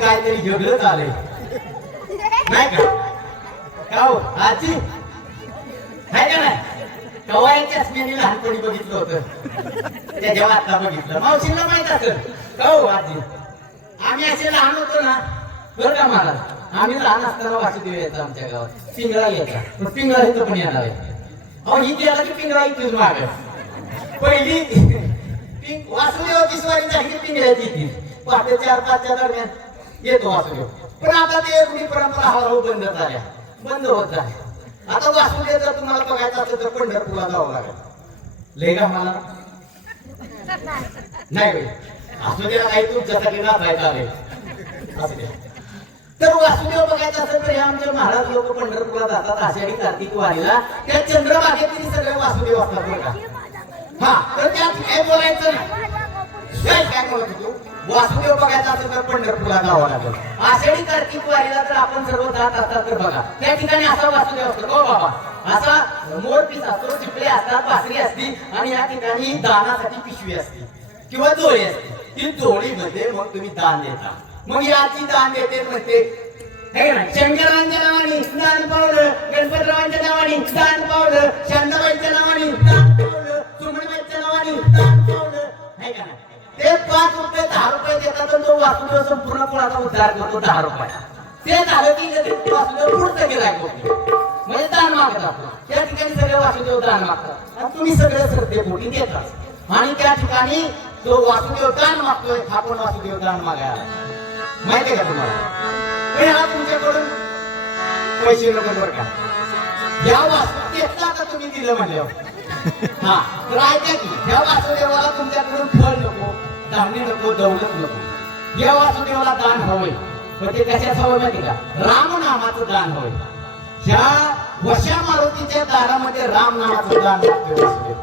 काहीतरी वेगळंच आलंय नाही का? का हो? आजी? नाही का नाही? कवा या लहानपणी बघितलं होतं. त्या जेव्हा आता बघितलं. मावशीला माहीत असेल. का हो आजी? आम्ही असे लहान होतो ना. बरं का मला? आम्ही लहान असताना वासुदेव यायचा आमच्या गावात. पिंगळा यायचा. पण पिंगळा इथं पण येणार आहे. अहो ही गेला की पिंगळा इथेच माग. पहिली पिंग वासुदेवाची स्वारी झाली पिंगळ्याची ती पहाटे चार पाचच्या दरम्यान. येतो वासुदेव पण आता ते एवढी परंपरा हळूहळू बंद झाल्या. बंद होत आहे आता वासुदेव जर तुम्हाला बघायचं असेल तर पंढरपूरला जावं लागेल. लेगा मला नाही वासुदेव काही तुमच्यासाठी नाचायचं आले तर वासुदेव बघायचं असेल तर हे आमचे महाराज लोक पंढरपूरला जातात. आषाढी कार्तिक वारीला. त्या चंद्रभागेतील सगळे वासुदेव असतात बरं का हा तर त्यात काय बोलायचं नाही. काय काय बोलत होतो वासुदेव बघायचा असेल तर पंढरपूरला जावं लागेल. आषाढी कार्तिक वारीला जर आपण सर्व जात असतात तर बघा. त्या ठिकाणी असा वासुदेव असतो हो बाबा. असा मोर पीस असतो चिपळे असतात भाकरी असती आणि या ठिकाणी दानासाठी पिशवी असते किंवा जोळी असते. ती जोळीमध्ये मग तुम्ही दान देता. मग याची दान देते म्हणते हे ना, शंकरांच्या नावाने दान पावलं गणपतरावांच्या नावाने दान पावलं शांताबाईंच्या नावाने दान पावलं सुमणबाईंच्या नावाने दान पावलं. है का? ते पाच रुपये दहा रुपये देतात तर तो वासुदेव संपूर्ण कुणाचा उद्धार करतो? दहा रुपये. ते झालं की लगेच वासुदेव पुढचं गेलाय म्हणजे दान मागतात आपण त्या ठिकाणी सगळे वासुदेव दान मागतात. आणि तुम्ही सगळे श्रद्धे मोठी देतात. आणि त्या ठिकाणी तो वासुदेव दान मागतोय हा पण वासुदेव दान मागायला माहिती का तुम्हाला? पण हा तुमच्याकडून पैसे नको बरं का? या वास्तू घेतला का तुम्ही दिलं म्हणल्यावर. हा तर ऐका की या वासुदेवाला तुमच्याकडून फळ नको. धान्य नको दौलत नको. या वासुदेवाला दान हवंय. पण ते कशाच हवं माहिती का? राम नामाचं दान हवंय. ह्या वशा मारुतीच्या दारामध्ये राम नामाचं दान लागतंय वासुदेव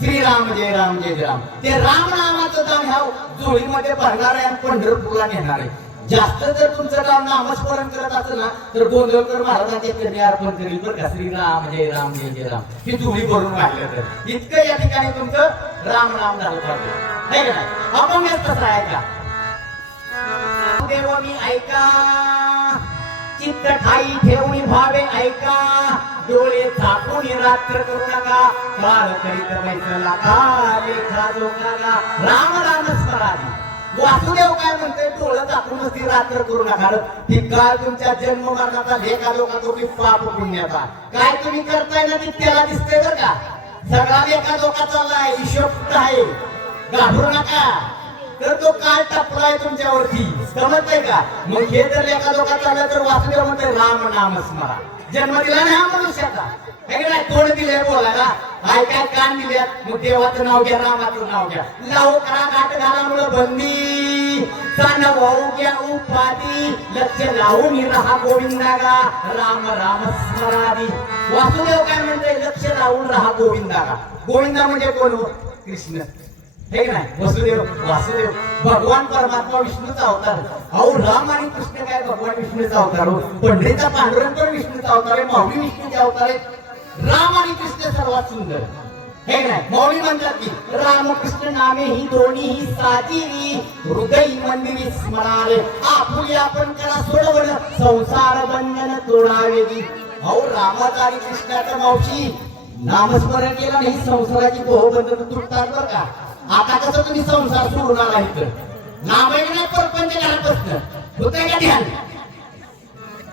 श्रीराम जय राम जय राम. ते राम नामाचं दान ह्या जोडीमध्ये भरणार आहे आणि पंढरपूरला नेणार आहे जास्त जर तुमचं काम नामस्मरण करत असेल ना तर गोंधळकर महाराजांचे चरणी अर्पण करील बरं का? श्रीराम जय राम जय जय राम. हे तुम्ही भरून पाहिलं तर. इतकं या ठिकाणी तुमचं राम राम झालं पाहिजे. है का नाही? आपण आहे का? देव मी ऐका. चित्त ठाई ठेवणी भावे ऐका. डोळे झाकून रात्र करू नका. काळ करीत बैसला का? लेखा जोकाला राम राम स्मराजी वासुदेव काय म्हणते डोळं झाकून ती रात्र करू नका ती काळ तुमच्या जन्म मरणाचा लेखा लोका तुम्ही पाप पुण्याचा. काय तुम्ही करताय ना ती त्याला दिसते बर का? सगळा लेखा लोका चाललाय हिशोब आहे? घाबरू नका. तर तो काय टपलाय तुमच्यावरती. समजतंय का? मग हे जर एका लोका चाललं तर वासुदेव म्हणते राम नाम स्मरा. जन्म दिला ना मनुष्याचा हे नाही दिले बोलायला. काय काय कान दिल्या मग देवाचं नाव घ्या रामाचं नाव घ्या. लावू करा घाट घालामुळं बंदी. सन भाऊ घ्या उपाधी. लक्ष लावून राहा गोविंदागा राम राम स्मरादी वासुदेव काय म्हणते लक्ष लावून राहा गोविंदागा गोविंदा म्हणजे कोण हो? कृष्ण. हे नाही वसुदेव वासुदेव भगवान परमात्मा विष्णूचा अवतार. अहो राम आणि कृष्ण काय भगवान विष्णूचा अवतार हो? पंढरीचा पांडुरंग पण विष्णूचा अवतार आहे माऊली विष्णूचे अवतार आहे राम आणि कृष्ण सर्वात सुंदर. हे नाही माऊली म्हणतात की राम कृष्ण नामे ही दोन्ही ही साजीवी हृदय मंदिरी स्मरावे आपुली आपण करा सोडवण संसार बंधन तोडावेगी अहो रामाचा आणि कृष्णाचा मावशी नामस्मरण केलं नाही संसाराची बहुबंधन तुटतात बरं का? आता कसं तुम्ही संसार सोडून आला इथं? नामायला नाही परपंच घरात बसणं होतंय का ध्यान?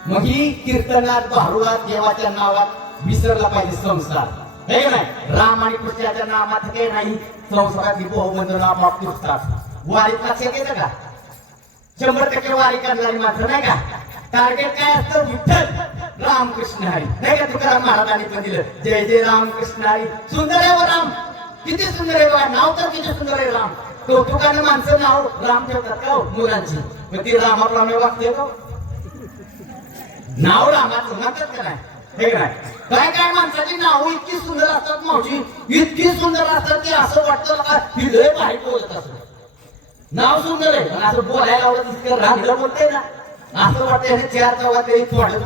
मग ही कीर्तनात भारुडात देवाच्या नावात विसरला पाहिजे संसार. हे नाही? राम आणि कृष्णाच्या नामात काही नाही. संसाराची बहुबंधन आपाप तुटतात. वारीत लक्षात येतं का? शंभर टक्के वारी करणारी मात्र नाही का? टार्गेट काय असतं? विठ्ठल. रामकृष्ण हरी. नाही का? तुकाराम महाराजांनी पण दिलं. जय जय रामकृष्ण हरी. सुंदर आहे हो राम. किती सुंदर आहे बघा नाव तर किती सुंदर आहे राम कौतुकाने माणसं नाव राम ठेवतात का हो? मुलांची. मग ती रामाप्रमाणे वागते का हो? नाव रामाचं म्हणतात का नाही? हे काय काय माणसाची नाव इतकी सुंदर असतात मावशी? इतकी सुंदर असतात की असं वाटतं का हृदय बोलत असत नाव सुंदर आहे असं बोलायला आवडत इतकं बोलते ना. असं वाटतं चार चौघात तरी थोडं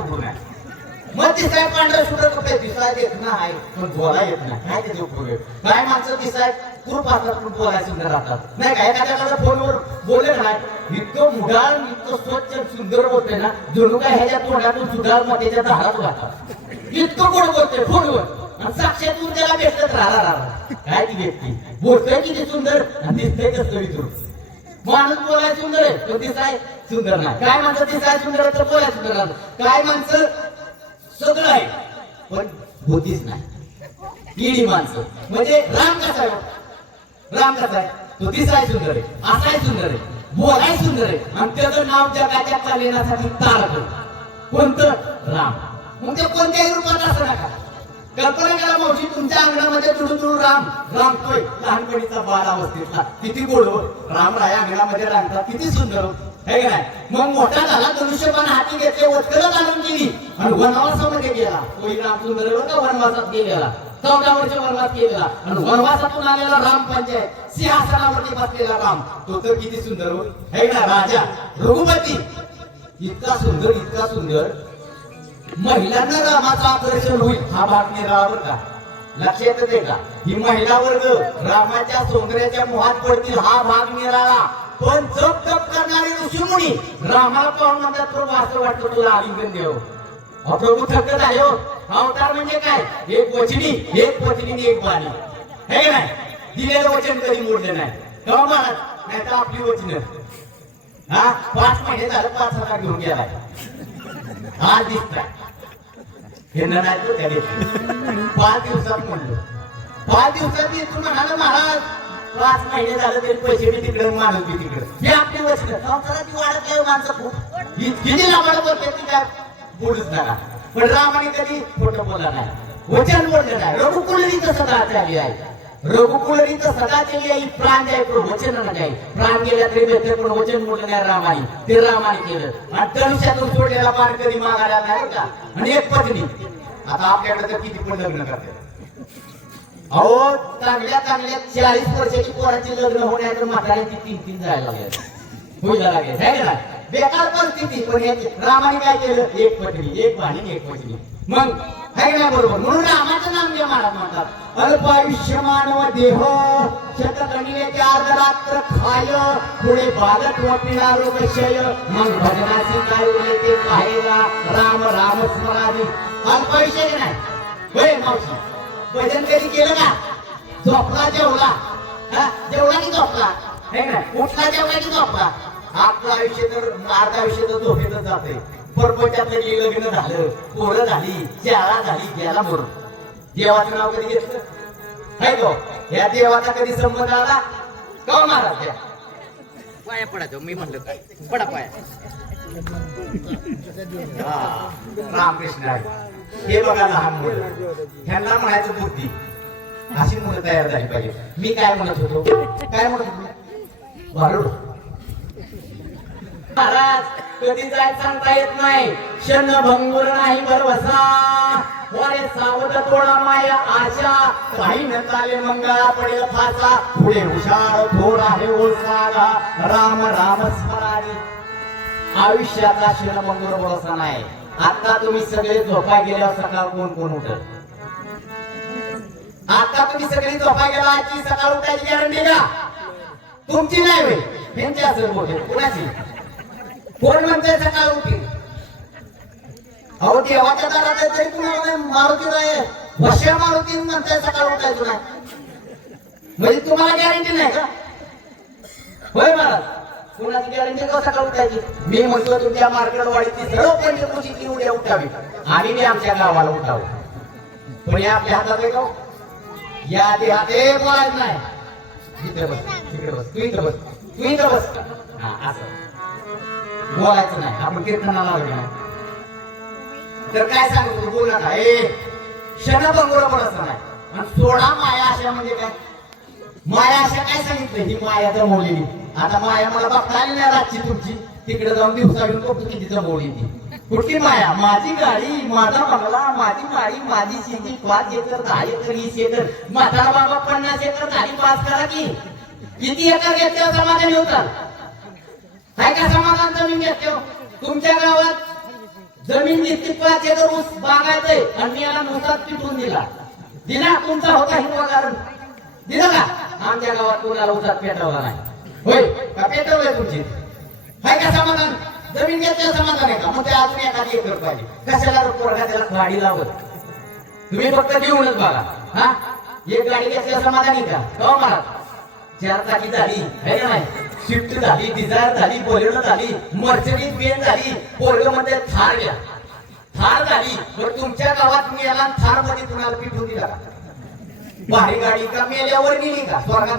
मग दिसाय पांढरा शुभ्र कपडे दिसाय येत नाही. पण बोला येत नाही. काय त्याचे उपयोग काय माणसं दिसाय खूप असतात पण बोलायला सुंदर राहतात. नाही काय एखाद्याला फोनवर बोले नाही इतकं मुडाळ इतकं स्वच्छ सुंदर बोलते ना जणू काय ह्याच्या तोंडातून सुधार त्याच्या दारात राहतात इतकं गोड बोलते फोनवर. आणि साक्षात त्याला भेटत राहा राहा काय ती व्यक्ती? बोलतोय किती सुंदर आणि दिसतंय कसं विचारून माणूस बोलाय सुंदर आहे तो दिसाय सुंदर नाही. काय माणसं दिसाय सुंदर आहे तर बोलाय सुंदर काय माणसं सगळं आहे. पण होतीच नाही. केली माणसं. म्हणजे राम कसा आहे? राम कसा आहे? तो दिसाय सुंदर आहे असाय सुंदर आहे बोलाय सुंदर आहे. आणि त्याचं नाव जगाच्या चालण्यासाठी तारक कोणतं? राम. मग ते कोणत्याही रूपात असं नका. कल्पना करा मावशी तुमच्या अंगणामध्ये तुडू तुडू राम. रामतोय लहानपणीचा बाल अवस्थेतला. किती गोड राम राय अंगणामध्ये रांगतात. किती सुंदर. होत है का मग मोठा झाला धनुष्यबाण हाती घेतले वत्कल घालून केली आणि वनवासामध्ये गेला. तोही राम सुंदर का वनवासात गेलेला. चौदा वर्ष वनवास केलेला आणि वनवासातून आलेला राम पंचायत. सिंहासनावरती बसलेला राम. तो तर किती सुंदर हो. हे. ना राजा. रघुपती. इतका सुंदर इतका सुंदर. महिलांना रामाचं आकर्षण होईल हा भाग निरावर का? लक्षात येते का? ही महिला वर्ग रामाच्या सौंदर्याच्या मोहात पडतील हा भाग निराळा पण जप जप करणारी ऋषीमुनी रामाला पाहून म्हणतात प्रभू असं वाटतं तुला आलिंगन देव. प्रभू थकत आहे हो. अवतार म्हणजे काय? एक वचनी एक पत्नी एक बाणी हे नाही? दिलेलं वचन कधी मोडलं नाही. तेव्हा म्हणत नाही तर आपली वचन. हा? पाच महिने झालं पाच हजार घेऊन गेलाय. हा दिसताय. हे नाही तो पाच दिवसात म्हणलं. पाच दिवसात येतो म्हणाल महाराज पाच महिने झालं तरी पैसे मी तिकडे मानत मी तिकडे. हे आपली वचन संसाराची वाढत आहे माणसं खूप इतकी लाभाला बोलते ती काय? बोलूच नका. पण रामाने कधी खोटं बोलला नाही. वचन बोललं नाही. रघुकुलरीचं सदा चालली आहे. रघुकुलरीचं सदा केली आई प्राण द्याय पण वचन नाही प्राण गेल्या तरी भेटले पण वचन बोललं नाही रामाने. ते रामाने केलं. आणि धनुष्यातून सोडलेला पान कधी मागायला नाही का? आणि एक पत्नी. आता आपल्याकडे तर किती पण लग्न करते अहो चांगल्या चांगल्या चाळीस वर्षाची पोराची लग्न होण्याचं म्हाताऱ्याची तीन तीन जायला लागले होईल लागेल है का बेकार परिस्थिती पण याची रामाने काय केलं? एक पत्नी एक बाणी एक पत्नी मग है का नाही बरोबर? म्हणून रामाचं नाम घ्या महाराज म्हणतात. अल्प आयुष्य मानव देह शतकणीचे अर्ध रात्र खाय पुढे बालक वपिला रोग शय मग भजनाची काय उरले ते पाहिला राम राम स्मराने अल्प आयुष्य नाही. होय मावशी? भजन कधी केलं का? झोपला जेवला. हा? जेवला की झोपला? है ना उठला जेवला की झोपला? आपलं आयुष्य तर अर्ध आयुष्य तर झोपेतच जाते परपंचातलं की लग्न झालं पोरं झाली शाळा झाली गेला मरून देवाचं नाव कधी घेतलं? है गो या देवाचा कधी संबंध आला? का महाराज द्या पाया पडायचं मी म्हणलं काय? पडा पाया. हा, रामकृष्ण आहे हे बघा लहान मुलं. ह्यांना म्हणायचं बुद्धी. अशी मुलं तयार झाली पाहिजे. मी काय म्हणत होतो? काय म्हणत होतो? बरोबर महाराज कधी जाय सांगता येत नाही. क्षण भंगुर नाही भरवसा. वरे सावध तोडा माया आशा. काही न चाले मंगळा पडेल फासा. पुढे हुशार थोर आहे ओळखाला राम राम स्मरानी आयुष्याचा क्षण भंगुर भरोसा नाही. आता तुम्ही सगळे झोपा गेल्यावर सकाळ कोण कोण उठत आता तुम्ही सगळी झोपा गेला आजची सकाळ उठायची गॅरंटी का? तुमची नाही होय. त्यांची असेल मोठे कोणाची? कोण म्हणते सकाळ उठी? अहो देवाच्या दारात तरी कुणाला मारुती नाही वश्या मारुती म्हणते सकाळ उठायचं नाही. म्हणजे तुम्हाला गॅरंटी नाही का? होय महाराज. कुणाची गॅरंटी का उठायची? मी म्हटलं तुमच्या मार्केट मार्केटवाडीची सर्व पंचकृषीची उद्या उठावी. आणि मी आमच्या गावाला उठावं. पण या आपल्या हातात आहे का हो? या देहात एक बोलायचं नाही. इकडे बस इकडे बस तू इकडे बस तू इकडे बस. हा असं. बोलायचं नाही. आपण कीर्तनाला आलो नाही. तर काय सांगतो तू बोल नका. ए पण असं नाही. आणि सोडा माया अशा म्हणजे काय? माया अशा काय सांगितलं? ही माया जमवलेली. आता माया मला बघता आली नाही रातची तुमची तिकडे जाऊन दिवसा घेऊन बघतो किती जमवली ती कुठली माया? माझी गाडी माझा बंगला माझी गाडी माझी शेती पाच एकर दहा एकर वीस एकर. म्हातारा बाबा पन्नास एकर गाडी पास करा की. किती एकर घेतल्यावर समाधान होतात काय का समाधान जमीन घेतो तुमच्या गावात जमीन घेतली पाच एकर ऊस बागायचंय आणि मी याला नुसार पिटून दिला. दिला तुमचा होता हिरवा कारण दिला का? आमच्या गावात कोणाला ऊसात पेटवला नाही. होय का पेटवलंय तुमची? हाय का समाधान? जमीन घेतल्या समाधान आहे का? मग ते अजून एखादी एकर पाहिजे. कशाला पोरगा त्याला गाडी लावत तुम्ही फक्त देऊनच बघा. हा? एक गाडी घेतल्या समाधानी का? हो महाराज. चार चाकी झाली आहे का नाही? स्विफ्ट झाली डिझायर झाली बोलेरो झाली मर्सिडीज बेन झाली पोरगमध्ये थार घ्या. थार झाली तर तुमच्या गावात मेला थारमध्ये कुणाला पिठून दिला? का? भारी गाडी का मेल्यावर नेली का? स्वर्गात?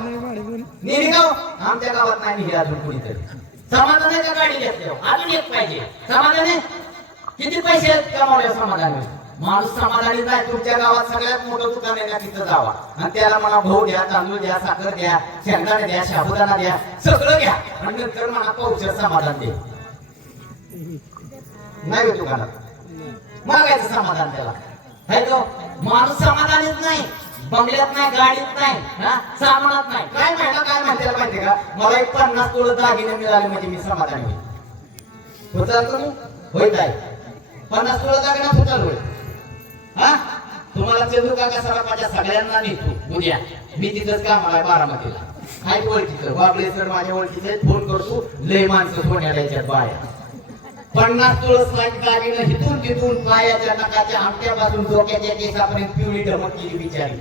नेली का हो? आमच्या गावात नाही नेली अजून कुणीतरी. समाधान आहे गाडी घेतल्या हो. अजून एक पाहिजे. समाधाने? आहे किती पैसे आहेत? कमावले समाधान. माणूस समाधानी नाही तुमच्या गावात सगळ्यात मोठं दुकान आहे ना तिथं जावा. आणि त्याला म्हणा भाऊ द्या तांदूळ द्या साखर द्या शेंगदाणे द्या शाबुदाना द्या सगळं घ्या. आणि नंतर म्हणा पाऊस समाधान दे. नाही हो दुकानात. मागायचं समाधान त्याला. है माणूस समाधानीच नाही. बंगल्यात नाही गाडीत नाही सामानात नाही. काय नाही काय म्हणते माहिती का? मला एक पन्नास तोळ दागिने मिळाले म्हणजे मी समाधान होईल. होता तुम्ही होय काय पन्नास तोळ दागिना होता होईल. हा? तुम्हाला चंदू काका सराफाच्या सगळ्यांना नेतो. उद्या. मी तिथंच कामाला बारामतीला. काय ओळखीचं. वागले सर माझ्या ओळखीचे फोन करतो. लय माणसं सोन्याला याच्यात बाया पन्नास तुळस लाइट दागिनं हिथून तिथून पायाच्या नकाच्या आमट्यापासून डोक्याच्या केसापर्यंत पिवळी ढमक केली बिचारी.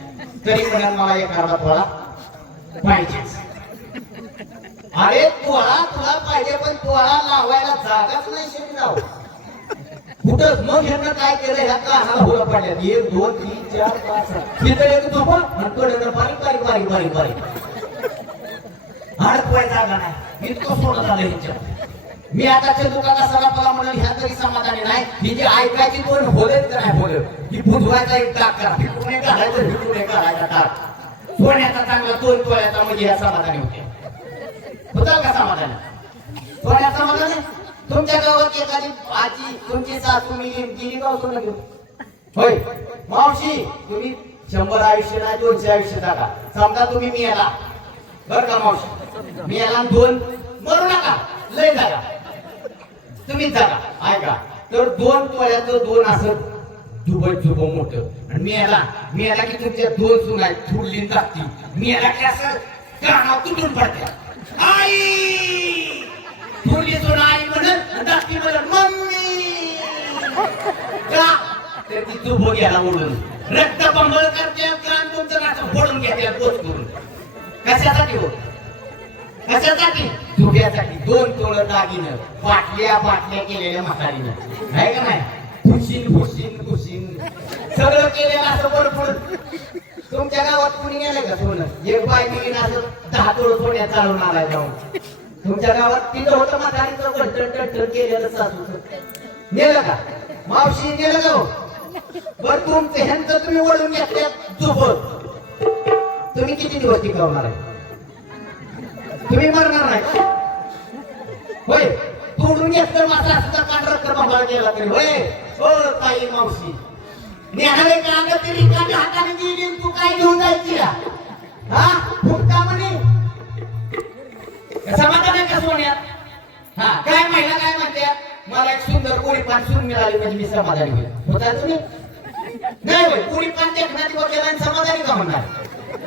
तरी म्हणून मला एक अर्धा थोडा पाहिजेच. अरे तोळा तुला पाहिजे पण तोळा लावायला जागाच नाही शिकणार कुठं मग ह्यांना काय केलं ह्या कानाला होलं पडल्यात एक दोन तीन चार पाच तिथं एक झोपा. आणि कडनं बारीक बारीक बारीक बारीक बारीक. अडकवाय जागा नाही. इतकं सोडत आलं ह्यांच्यात मी आताच्या दुकानात तुला म्हणून ह्या तरी समाधानी नाही. ही जी ऐकायची बोल होलेच नाही होले ही बुधवायचा एक टाक करा. हिटून एक काढायचं हिटून एक टाक सोन्याचा चांगला दोन तोळ्याचा म्हणजे ह्या समाधानी होते होता का समाधानी? सोन्या समाधानी? तुमच्या गावात एखादी आजी तुमची सासू मी गेली गाव हो सोनं होय. मावशी तुम्ही शंभर आयुष्य नाही दोनशे आयुष्य जागा. समजा तुम्ही मी याला बर का मावशी? मी याला दोन मरू नका. लय जागा. तुम्ही जागा ऐका. तर दोन तोळ्याचं दोन असं दुबई जुब मोठं. आणि मी याला मी याला की तुमच्या दोन सून आहेत थोडली जाती. मी याला की असं कानावर तुटून पडते आई! थोडली सुन आई म्हणत धाकटी म्हणत मम्मी! का? तर ती जुब घ्यायला ओढून रक्त बंबळ करते कान तुमचं नाचं फोडून घेते पोच करून कशासाठी होत कशासाठी? झुग्यासाठी दोन तोळ दागिनं. बाटल्या बाटल्या केलेल्या म्हातारीनं. नाही का नाही? खुशीन खुशीन खुशीन सगळं केलेलं असं भरपूर तुमच्या गावात कुणी गेलं का सोनं? एक बाय गेली असं दहा तोळ सोन्या चालून आलाय जाऊन. तुमच्या गावात तिथं होतं म्हातारीचं टन टन केलेलं सासूचं नेलं का? मावशी नेलं का हो? बर तुमचं ह्यांचं तुम्ही ओढून घेतल्या झोपत तुम्ही किती दिवस टिकवणार आहे तुम्ही मरणार नाही. होय. तोडून घेतलं माझा असता पांढरा क्रमांक गेला तरी. होय. हो ताई मावशी. नेहाळे का तरी रिकाम्या हाताने दिली तू काय घेऊन जायची हा? फुटका म्हणे समाधान आहे का सोन्यात हा काय महिला काय म्हणते? मला एक सुंदर कोळी पान सून मिळाली म्हणजे मी समाधानी होईल. होता तुम्ही नाही होय. कोळी पान देखण्याची वगैरे समाधानी का म्हणणार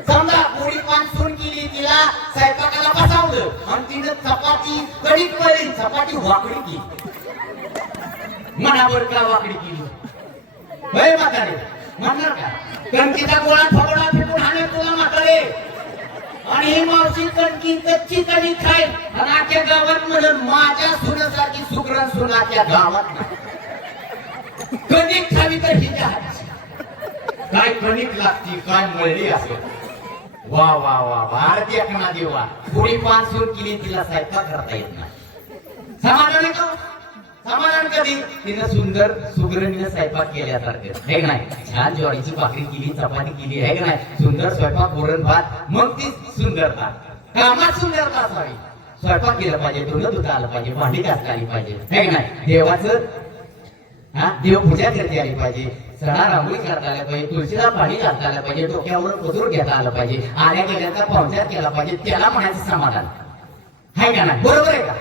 समजा कोळी पान सून केली तिला स्वयंपाकाला बसावलं. आणि तिनं चपाती कडीत पडली चपाती वाकडी केली. मनावर का वाकडी केली? होय म्हातारे? म्हणणार का? कणकीचा गोळा थोडा फिरून हाणे तुला म्हातारे. आणि हे मावशी कणकी कच्ची कणी खाय आणि आख्या गावात म्हणून माझ्या सुनासारखी सुग्रण सुन आख्या गावात कणिक खावी तर हिच्या काय कणिक लागती काय मळली असेल. वा वा वा वा. आरती एकना देवा. थोडी पाच सून केली तिला स्वयंपाक करता येत नाही. समाधान का? समाधान कधी? तिनं सुंदर सुगरणीनं स्वयंपाक केल्यासारखं. हे नाही? छान ज्वारीची भाकरी केली चपाती केली हे नाही? सुंदर स्वयंपाक बोरण भात मग ती सुंदरता कामात सुंदरता असावी स्वयंपाक केला पाहिजे धुणं धुता आलं पाहिजे भांडी घासता आली पाहिजे. हे नाही? देवाचं हा? देवपूजा करते आली पाहिजे. सणा रांगोळी करता आल्या पाहिजे तुळशीला पाणी घालता आलं पाहिजे डोक्यावर पदूर घेता आलं पाहिजे आल्या गेल्याचा पाहुण्यात केला पाहिजे त्याला म्हणायचं समाधान. आहे का नाही? बरोबर आहे का?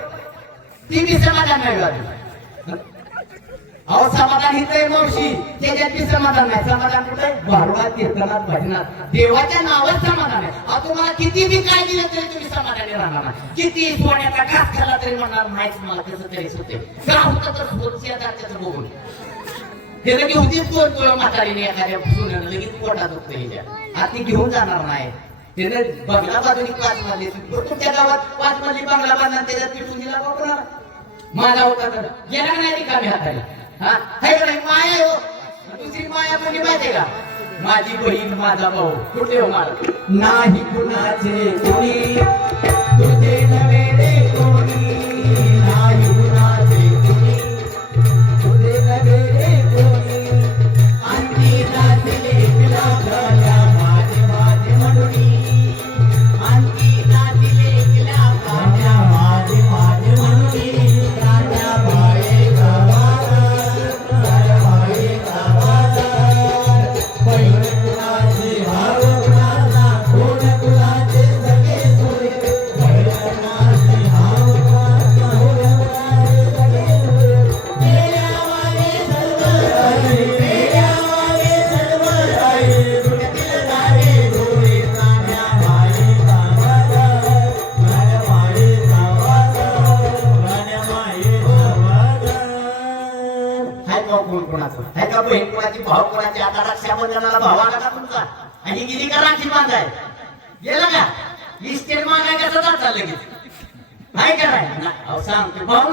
ती मी समाधान नाही अहो समाधान हिच आहे मावशी. त्याच्यात बी समाधान नाही. समाधान कुठे भारुडात कीर्तनात भजनात. देवाच्या नावात समाधान आहे. अहो तुम्हाला किती बी काय दिलं तरी तुम्ही समाधानी राहणार नाही. किती सोन्याचा घास खाला तरी म्हणणार नाहीच मला कसं तरी होते का होतं तर सोनच्या त्याचं बघून. ते लगे होतीच दोन तुला म्हातारीने एखाद्या सोन्यानं लगेच पोटात दुखतं हिच्या. हाती घेऊन जाणार नाही. त्याने बंगला बाजूनी पाच मजली त्या गावात पाच मारली बंगला बांधला त्याच्यात तिथून दिला वापरणार माझा होता तर येणार नाही रिकामी हाताने. हा हाय नाही माया हो. दुसरी माया म्हणजे माहिती का? माझी बहीण माझा भाऊ कुठे हो मला नाही कुणाचे कोणी. तुझे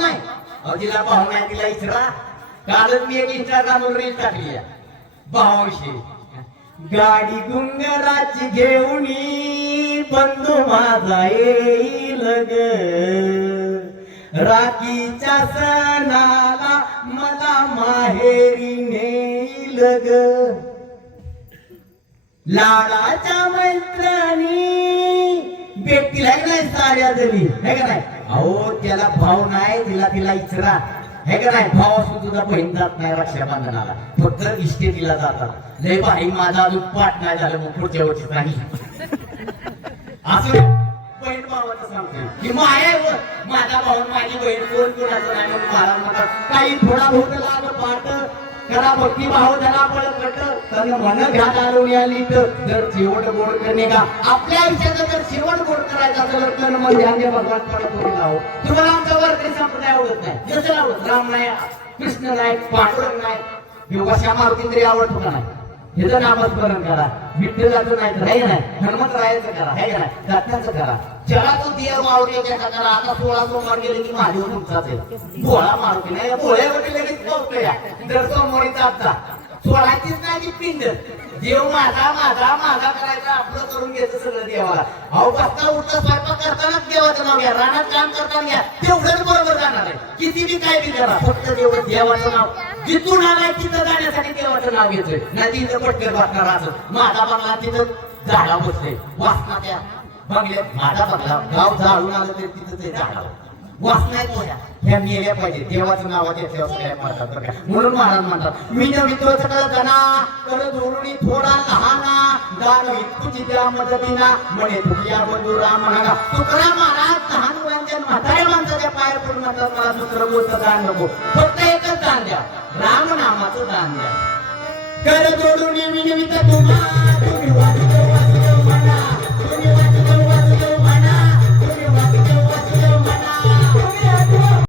नाही. अहो तिला भाऊ नाही तिला इचरा. कालच मी एक इंस्टाग्रामवर रील टाकली. आहे. भावाविषयी गाडी गुंगराची घेऊन बंधू माझा येईल ग. राखीच्या सणाला मला माहेरी नेईल ग. लाडाच्या मैत्रिणी भेटतील आहे का नाही साऱ्या जणी है का नाही? अहो त्याला भाव नाही तिला तिला इचरा. हे का नाही? भाव असून तुझा बहीण जात नाही रक्षाबंधनाला फक्त इष्टे इष्टेटीला जातात. लय भाई माझा अजून पाठ नाही झालं मग पुढच्या वर्षी नाही. असं बहीण भावाचं सांगतो की माया माझा भाऊ माझी बहीण कोण कोणाचं नाही मग मला म्हणतात काही थोडा बहुत लाग पाठ. करा भक्ती भाव धरा बळ कट तन मन घ्या दारुणी आली तर जर शेवट गोड करणे का आपल्या आयुष्याचं जर शेवट गोड करायचं असेल तर मन ध्यान द्या भगवान पडत लावू तुम्हाला आमचा वर्ग संप्रदाय आवडत नाही. जसं आवडत. राम नाही कृष्ण नाही पांडुरंग नाही योगाशा मारुती आवडतो का नाही. हिचं नामस्मरण करा. विठ्ठलाचं नाही तर नाही. हनुमंतरायाचं करा. हे करा रत्नाचं करा. जरा तो देव मारुती त्याचा करा आता सोळा सोमवार गेले की महादेव तुमचाच आहे. भोळा मारुती नाही गोळ्यावरती लगेच पोहोचतो या. दर सोमवारी जाता सोळाचीच नाही ती पिंड. देव माझा माझा माझा करायचा. आपलं करून घ्यायचं सगळं देवाला. अहो बसता उठता स्वयंपाक करतानाच देवाचं नाव घ्या. रानात काम करताना घ्या. तेवढंच बरोबर जाणार आहे. किती बी काय बी करा. फक्त देव देवाचं नाव. जिथून आलाय तिथं जाण्यासाठी देवाचं नाव घेतोय. नाही तिथं पटकर वाटणार असं. माझा बंगला तिथं झाडा बसले वासना त्या बंगल्यात माझा बंगला. गाव जाळून आलं तरी तिथं ते झाडावर. वासना आहेत ह्या मेल्या पाहिजे. देवाचं नाव त्याच्यावर सगळ्या म्हणतात बघा. म्हणून महाराज म्हणतात मी नवितो सगळं जना कर धोरणी थोडा लहाना. दान तुझी त्या मदतीना म्हणे तुझ्या बंधू राम म्हणाला तुकरा महाराज लहान मुलांच्या म्हाताऱ्या माणसाच्या पाया पडून म्हणतात मला दुसरं गोष्ट दान नको. फक्त एकच दान द्या. राम नामाचं दान द्या. कर जोडून निमित्त तुम्हा तुम्ही